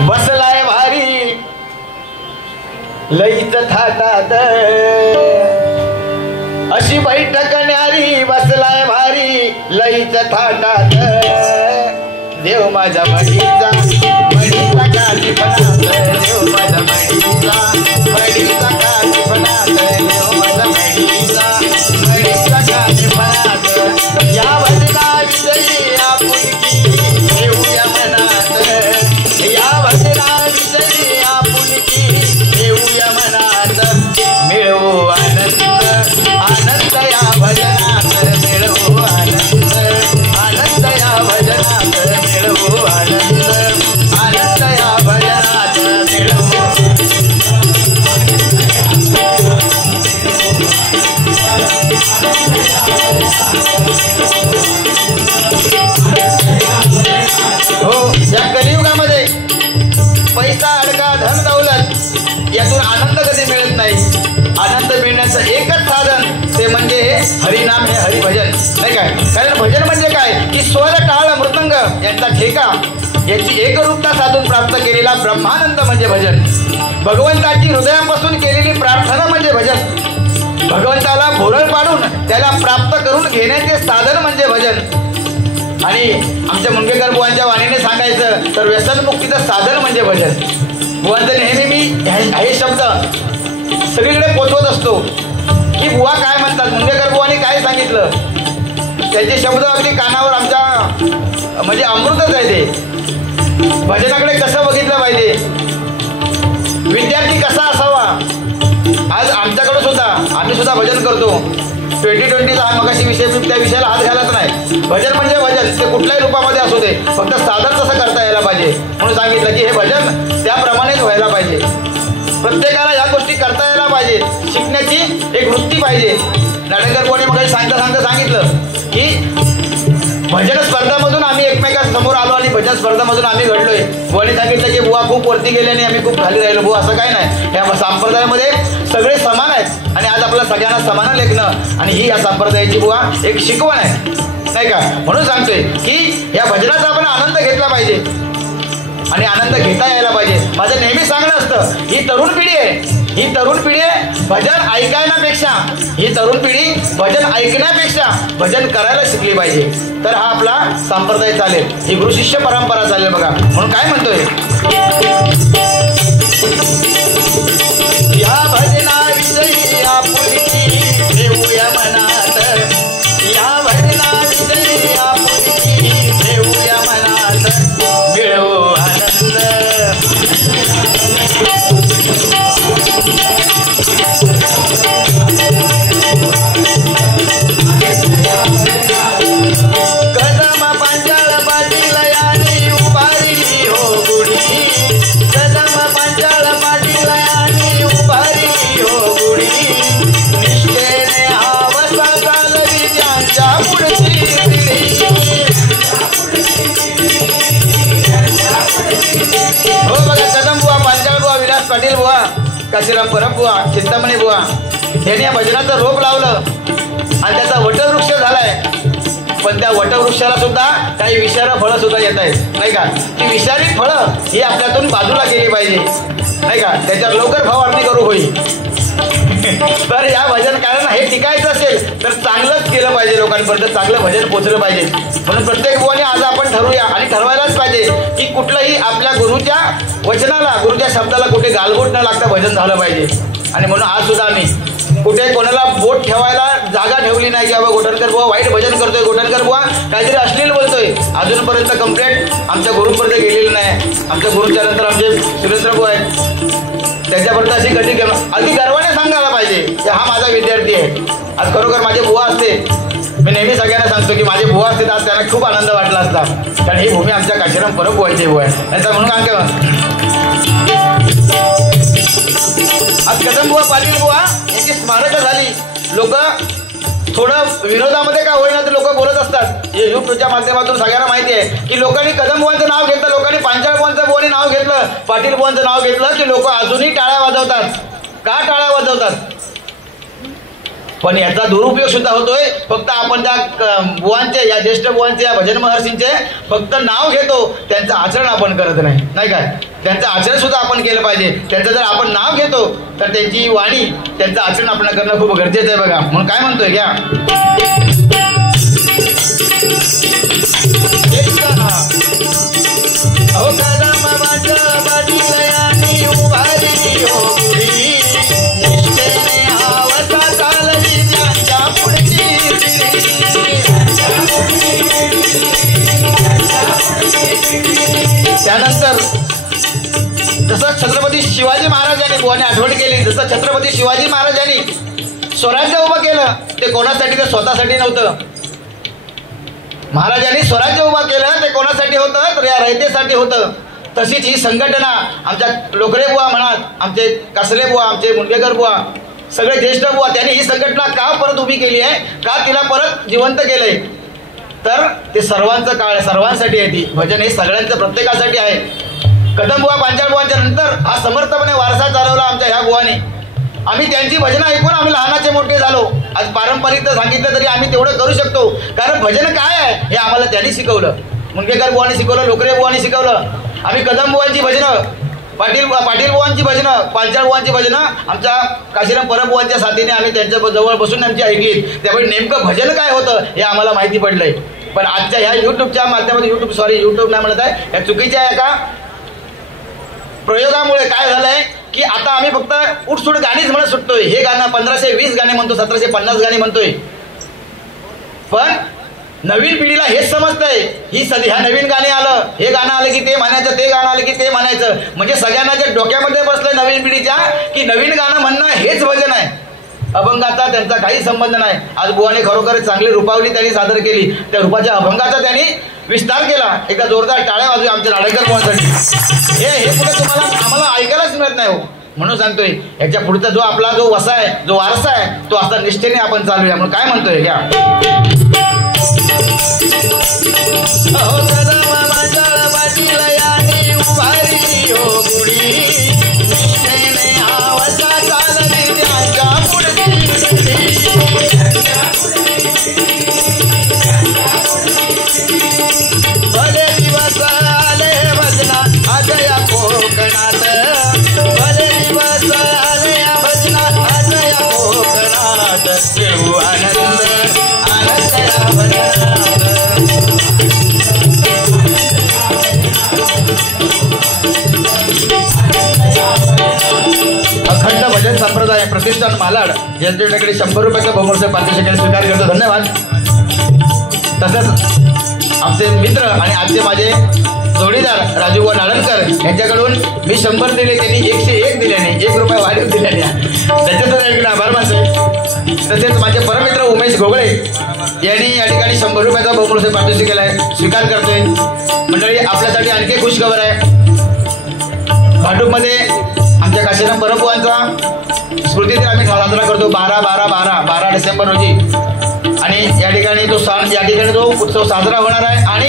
बसलाय भारी लईत थाटात, अशी बैठक न्यारी बसलाय भारी लईत थाटात, देव माझ्या मडीचा मडीचा काठीपणात, देव माझ्या मडीचा मडीचा काठीपणात, देव माझ्या मडीचा मडीचा काठीपणात, या भजनाविषयी आपुलकी ठेवूया मनात, या भजनाविषयी आपुलकी ठेवूया मनात, मिळवू आनंद आनंद या भजनात, मिळवू आनंद आनंद या भजनात, मिळवू आनंद आनंद या भजनात, मिळवू. हो, या कलियुगामध्ये पैसा अडका धन दौलत यातून आनंद कधी मिळत नाही. आनंद मिळण्याचं एकच साधन ते म्हणजे हरिनाम, हे हरिभजन, नाही काय. कारण भजन म्हणजे काय की स्वर टाळ मृदंग यांचा ठेका याची एकरूपता साधून प्राप्त केलेला ब्रह्मानंद म्हणजे भजन. भगवंताची हृदयापासून केलेली प्रार्थना म्हणजे भजन. भगवंताला भोरळ पाडून त्याला प्राप्त करून घेण्याचे साधन म्हणजे भजन. आणि आमच्या मुंडकेकर बुवांच्या वाणीने सांगायचं तर व्यसनमुक्तीचं साधन म्हणजे भजन. बुवांचं नेहमी मी हे शब्द सगळीकडे पोचवत असतो की बुवा काय म्हणतात, मुंडकेकर बुवांनी काय सांगितलं, त्याचे शब्द अगदी कानावर आमच्या म्हणजे अमृतच आहे ते. भजनाकडे कसं बघितलं पाहिजे, विद्यार्थी कसा असावा. आज आमच्याकडे सुद्धा आम्ही सुद्धा भजन करतो. 2020चा हा मगाशी विषय, त्या विषयाला हात घालत नाही. भजन म्हणजे भजन, ते कुठल्याही रूपामध्ये असू दे, फक्त साधन तसं करता यायला पाहिजे म्हणून सांगितलं की हे भजन त्याप्रमाणेच व्हायला पाहिजे. प्रत्येकाला या गोष्टी करता यायला पाहिजे, शिकण्याची एक वृत्ती पाहिजे. नाडकर कोणी मग सांगता सांगता सांगितलं की भजन स्पर्धामधून आम्ही एकमेकांसमोर आलो आणि भजन स्पर्धामधून आम्ही घडलोय. बुवाने सांगितलं की बुवा खूप वरती गेले आणि आम्ही खूप खाली राहिलो. बुवा असं काय नाही, या संप्रदायामध्ये सगळे समान आहेत आणि आज आपल्याला सगळ्यांना समान लेखणं आणि ही या संप्रदायाची बुवा एक शिकवण आहे, नाही का. म्हणून सांगतोय की या भजनाचा आपण आनंद घेतला पाहिजे आणि आनंद घेता यायला पाहिजे. माझं नेहमी सांगणं असतं, ही तरुण पिढी आहे, ही तरुण पिढी आहे भजन ऐकण्यापेक्षा, ही तरुण पिढी भजन ऐकण्यापेक्षा भजन करायला शिकली पाहिजे. तर हा आपला संप्रदाय चालेल, ही गुरु शिष्य परंपरा चालेल बघा. म्हणून काय म्हणतोय, या भजनाविषयी आपुलकी ठेवूया मनात, या भजनाविषयी आपुलकी ठेवूया मनात, मिळवू आनंद. कदम पांचाळ पाटील यानी उभारली हो गुढी, कदम पांचाळ पाटील यानी उभारली हो गुढी, निष्ठेने अवस्था चालवी त्यांच्या पुढची पिढी. हो बघा, कदम बुवा, पांचाळ बुवा, विलास पाटील बुवा, काशीराम परब बुवा, चिंतामणी बुवा यांनी या भजनाचं रोप लावलं आणि त्याचा वटवृक्ष झालाय. पण त्या वटवृक्षाला सुद्धा काही विषारी फळं सुद्धा येत आहेत, नाही का. ती विषारी फळं ही आपल्यातून बाजूला केली पाहिजे, नाही का. त्याच्यावर लवकर फवारणी करू होईल. तर या भजन कारण हे टिकायचं असेल तर चांगलंच केलं पाहिजे, लोकांपर्यंत चांगलं भजन पोचलं पाहिजे. म्हणून प्रत्येक बुवाने आज आपण ठरवूया आणि ठरवायलाच पाहिजे की कुठलंही आपल्या गुरुच्या वचनाला, गुरुच्या शब्दाला कुठे गालबोट न लागता भजन झालं पाहिजे. आणि म्हणून आज सुद्धा आम्ही कुठे कोणाला बोट ठेवायला जागा ठेवली नाही की बाबा गोटनकर बुवा वाईट भजन करतोय, गोटनकर बुवा काहीतरी अश्लील बोलतोय. अजूनपर्यंत कंप्लेंट आमच्या गुरुपर्यंत गेलेली नाही. आमच्या गुरुच्या नंतर आमचे सुरेंद्र बुवा आहेत, त्याच्यापर्यंत अशी कधी अगदी गर्वाने सांगायला पाहिजे की हा माझा विद्यार्थी आहे. आज खरोखर माझे बुवा असते, मी नेहमी सगळ्यांना सांगतो की माझे बुवा असते, आज त्यांना खूप आनंद वाटला असता. कारण ही भूमी आमच्या काशीराम परब बुवांची बुवा आहे. नाहीतर म्हणून आज कदम बुवा, पाटील बुवा यांची स्मारकं झाली. लोक थोडं विरोधामध्ये का होईना तर लोक बोलत असतात. युट्यूबच्या माध्यमातून सगळ्यांना माहिती आहे की लोकांनी कदम बुवांचं नाव घेतलं, लोकांनी पांचाळ बुवांचं नाव घेतलं, पाटील बुवांचं नाव घेतलं की लोक अजूनही टाळ्या वाजवतात. का टाळ्या वाजवतात? पण याचा दुरुपयोग सुद्धा होतोय. फक्त आपण त्या बुवांचे, या ज्येष्ठ बुवांचे, या भजन महर्षींचे फक्त नाव घेतो, त्यांचं आचरण आपण करत नाही, नाही काय? त्यांचं आचरण सुद्धा आपण केलं पाहिजे. त्यांचं जर आपण नाव घेतो तर त्यांची वाणी, त्यांचं आचरण आपण करणं खूप गरजेचं आहे बघा. म्हणून काय म्हणतोय घ्या, त्यानंतर जसं छत्रपती शिवाजी महाराजांनी बुवाने आठवण केली, जसं छत्रपती शिवाजी महाराजांनी स्वराज्य उभं केलं ते कोणासाठी? ते स्वतःसाठी नव्हतं. महाराजांनी स्वराज्य उभं केलं ते कोणासाठी होतं? तर या रयतेसाठी होतं. तशीच ही संघटना आमच्या लोकरे बुवा म्हणा, आमचे कासले बुवा, आमचे मुंडेकर बुवा, सगळे ज्येष्ठ बुवा, त्यांनी ही संघटना का परत उभी केली आहे, का तिला परत जिवंत केलंय? तर ते सर्वांचं काळ, सर्वांसाठी आहे ती. भजन हे सगळ्यांचं, प्रत्येकासाठी आहे. कदम बुवा, पांचाळ बुवांच्या नंतर हा समर्थपणे वारसा चालवला आमच्या ह्या बुवाने. आम्ही त्यांची भजनं ऐकून आम्ही लहानाचे मोठे झालो. आज पारंपरिक सांगितलं तरी आम्ही तेवढं करू शकतो, कारण भजन काय आहे हे आम्हाला त्यांनी शिकवलं. मुंडगेकर बुवांनी शिकवलं, लोकरे बुवांनी शिकवलं. आम्ही कदम बुवांची भजनं, पाटील बुवांची भजनं, पांचाळ बुवांची भजनं आमच्या काशीराम परब बुवांच्या साथीने आम्ही त्यांच्या जवळ बसून आमची ऐकली. त्यामुळे नेमकं भजन काय होतं हे आम्हाला माहिती पडलंय. पण आजच्या ह्या युट्यूबच्या माध्यमातून, युट्यूब नाही म्हणत आहे, या चुकीच्या एका प्रयोगामुळे काय झालंय की आता आम्ही फक्त उठसूट गाणीच म्हणत सुटतोय. हे गाणं 1520 गाणे म्हणतो, 1750 गाणी म्हणतोय. पण नवीन पिढीला हेच समजतंय, ही सध्या नवीन गाणे आलं, हे गाणं आलं की ते म्हणायचं, ते गाणं आलं की ते म्हणायचं. म्हणजे सगळ्यांना जे डोक्यामध्ये बसलंय नवीन पिढीच्या की नवीन गाणं म्हणणं हेच भजन आहे. अभंगाचा त्यांचा काही संबंध नाही. आज बुवाने खरोखर चांगली रूपावली त्यांनी सादर केली. त्या रूपाच्या अभंगाचा त्यांनी विस्तार केला. एकदा जोरदार टाळ्या वाजूया आमच्या लाडेकर बुवांसाठी. हे पुढे तुम्हाला आम्हाला ऐकायलाच मिळत नाही हो. म्हणून सांगतोय याच्या पुढचा जो आपला जो वसा आहे, जो वारसा आहे, तो असा निष्ठेने आपण चालूया. म्हणून काय म्हणतोय घ्या, भले दिवस आले भजना आजया कोकणात, भले दिवस आले भजना आजया कोकणात, देऊ आनंद आनंद या भजनात. अखंड भजन संप्रदाय प्रतिष्ठान मालाड यांच्याकडे 100 रुपयाचा बहुमूल्य पारितोषिक स्वीकार करतो. धन्यवाद. तसंच आमचे मित्र आणि आजचे माझे जोडीदार राजूबा नाळणकर यांच्याकडून मी 100 दिले, त्यांनी 101 दिल्याने, 1 रुपया वाढीव दिल्याने, त्याच्यातच ऐकलं आभार मानतोय. तसेच माझे परमित्र उमेश घोगळे यांनी या ठिकाणी 100 रुपयाचा बहुमूल्य पारितोषिक केलाय, स्वीकार करतोय. मंडळी, आपल्यासाठी आणखी खुशखबर आहे. भांडूपमध्ये आमच्या काशीराम परबुवांचा स्मृती दिन आम्ही साजरा करतो 12 डिसेंबर रोजी. आणि या ठिकाणी तो उत्सव साजरा होणार आहे. आणि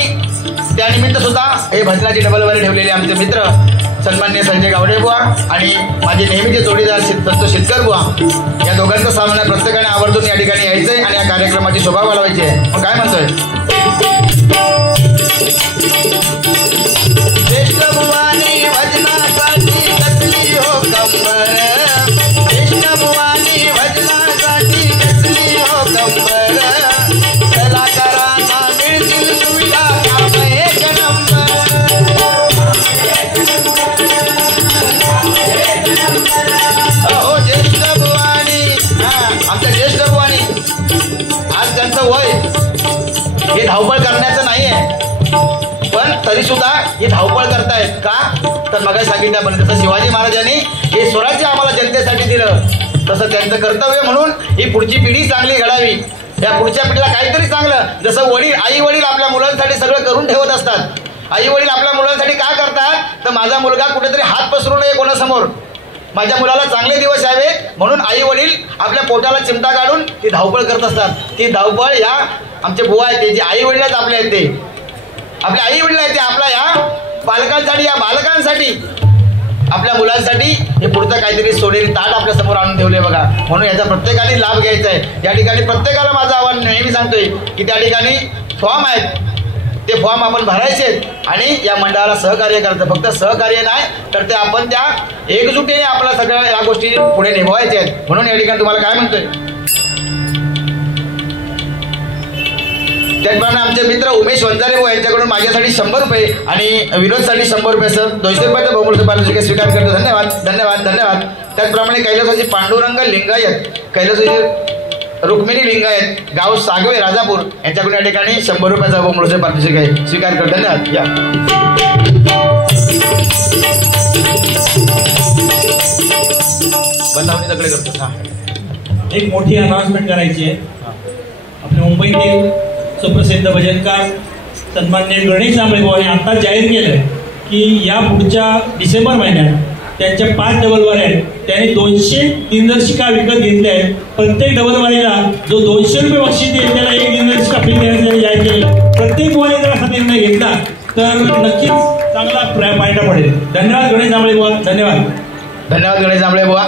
त्यानिमित्त सुद्धा हे भजनाची डबलवारी ठेवलेले आमचे मित्र सन्मान्य संजय गावडे बुवा आणि माझे नेहमीचे जोडीदार संतोष शेतकर बुवा, या दोघांचा सामना प्रत्येकाने आवर्जून या ठिकाणी यायचंय आणि या कार्यक्रमाची शोभा वाढवायची आहे. मग काय म्हणतोय, कृष्णभुवानी भजनासाठी कसली हो कंबर, कृष्णभुवानी भजनासाठी कसली हो कंबर, कलाकारांना मिळतील सुविधा काम एक नंबर. हो ज्येष्ठ भुवानी, आमच्या ज्येष्ठ भुवानी, आज त्यांचं वय हे धावपळ करण्याचं नाही आहे, पण तरी सुद्धा हे धावपळ करतायत का, तर मग सांगितल्याप्रमाणे जसं शिवाजी महाराजांनी हे स्वराज्य आम्हाला जनतेसाठी दिलं, तसं त्यांचं कर्तव्य म्हणून ही पुढची पिढी चांगली घडावी. या पुढच्या पिढीला काहीतरी चांगलं, जसं आई वडील आपल्या मुलांसाठी सगळं करून ठेवत असतात. आई वडील आपल्या मुलांसाठी का करतात, तर माझा मुलगा कुठेतरी हात पसरू नये कोणासमोर, माझ्या मुलाला चांगले दिवस यावेत म्हणून आई वडील आपल्या पोटाला चिमटा काढून ती धावपळ करत असतात. ती धावपळ या आमचे बुवा आहेत, ते जे आई वडीलच आपले आहेत, ते आपले आई वडील आहेत, ते आपल्या या पालकांसाठी, या बालकांसाठी आपल्या मुलांसाठी हे पुढचं काहीतरी सोनेरी ताट आपल्या समोर आणून ठेवले बघा. म्हणून याचा प्रत्येकाने लाभ घ्यायचा आहे. या ठिकाणी प्रत्येकाला माझं आव्हान नेहमी सांगतोय की त्या ठिकाणी फॉर्म आहेत, ते फॉर्म आपण भरायचे आणि या मंडळाला सहकार्य करायचं. फक्त सहकार्य नाही तर ते आपण त्या एकजुटीने आपल्या सगळ्या या गोष्टी पुढे निभवायच्या आहेत. म्हणून या ठिकाणी तुम्हाला काय म्हणतोय, त्याचप्रमाणे आमचे मित्र उमेश वंजारे भाऊ यांच्याकडून माझ्यासाठी 100 रुपये आणि विनोदसाठी 100 रुपये सर 200 रुपयाचा बहुमूल्य पारितोषिक स्वीकार करतो. धन्यवाद धन्यवाद धन्यवाद. त्याचप्रमाणे कैलासाची पांडुरंग लिंगायत, कैलासाची रुक्मिणी लिंगायत, गाव सागवे राजापूर यांच्याकडून या ठिकाणी 100 रुपयाचा बहुमूल्य पारितोषिक आहे स्वीकार करतो. धन्यवाद. या बंदावणीकडे करतो. हा एक मोठी अनाउन्समेंट करायची आहे. आपल्या मुंबईतील सुप्रसिद्ध भजनकार सन्माननीय गणेश जांभळे भाऊ यांनी आता जाहीर केलंय की या पुढच्या डिसेंबर महिन्यात त्यांच्या 5 डबल आहेत त्यांनी 200 दिनदर्शिका विकत घेतल्या आहेत. प्रत्येक डबल वारीला जो 200 रुपये बक्षीस देईल त्याला 1 दिनदर्शिका फ्री देण्याचे जाहीर केले. प्रत्येक वारी जर असा निर्णय घेतला तर नक्कीच चांगला फायदा पडेल. धन्यवाद गणेश जांभळे भाऊ. धन्यवाद. धन्यवाद गणेश जांभळे बुवा.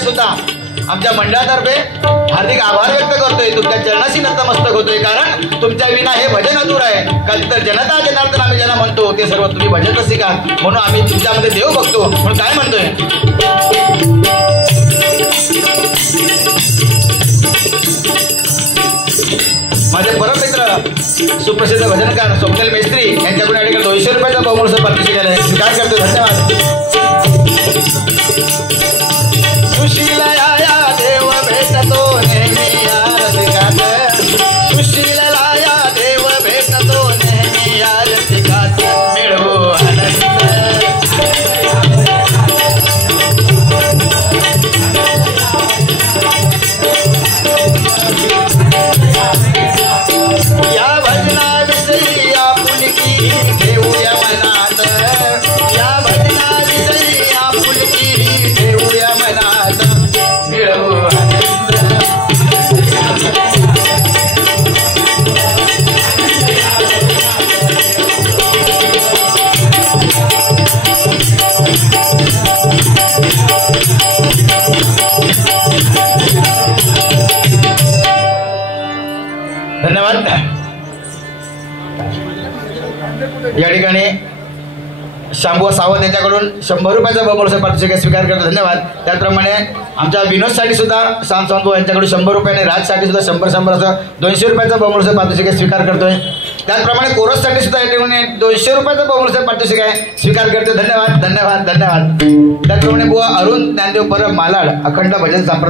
सुद्धा आमच्या मंडळातर्फे हार्दिक आभार व्यक्त करतोय. तुमच्या चरणाशी नतमस्तक होतोय. कारण तुमच्या विना हे भजन अधूर आहे. कधी तर जनता जनार्दन आम्ही ज्यांना म्हणतो ते सर्व तुम्ही भजन रसिक आहात. म्हणून आम्ही तुमच्यामध्ये देव बघतो. म्हणून काय म्हणतोय, माझे परममित्र सुप्रसिद्ध भजनकार स्वप्नील मेस्त्री यांच्याकडून या ठिकाणी 200 रुपयाचा बहुमूल्य पारितोषिक आहे स्वीकार करतो. धन्यवाद. सुशीलया देव भेटतो नेहमी आरतिकात, सुशीलया देव भेटतो नेहमी आरतिकात, मिळवू आनंद. या भजनाविषयी आपुलकी ठेवूया मनात, या भजनाविषयी आपुलकी ठेवूया मनात, मिळवू आनंद. धन्यवाद. या ठिकाणी शांबू सावंत यांच्याकडून 100 रुपयाचा बहुमूल्य पारितोषिक स्वीकार करतो. धन्यवाद. त्याचप्रमाणे आमच्या विनोदसाठी सुद्धा शाम सावंत यांच्याकडून 100 रुपयाने, राजसाठी सुद्धा 100 असं 200 रुपयाचा बहुमूल्य पारितोषिक स्वीकार करतोय. त्याचप्रमाणे कोरससाठी सुद्धा या ठिकाणी 200 रुपयाचा बहुमूल्य पारितोषिक आहे स्वीकार करतो. धन्यवाद धन्यवाद धन्यवाद. त्याचप्रमाणे बुवा अरुण ज्ञानदेव परब मालाड अखंड भजन संप्रदाय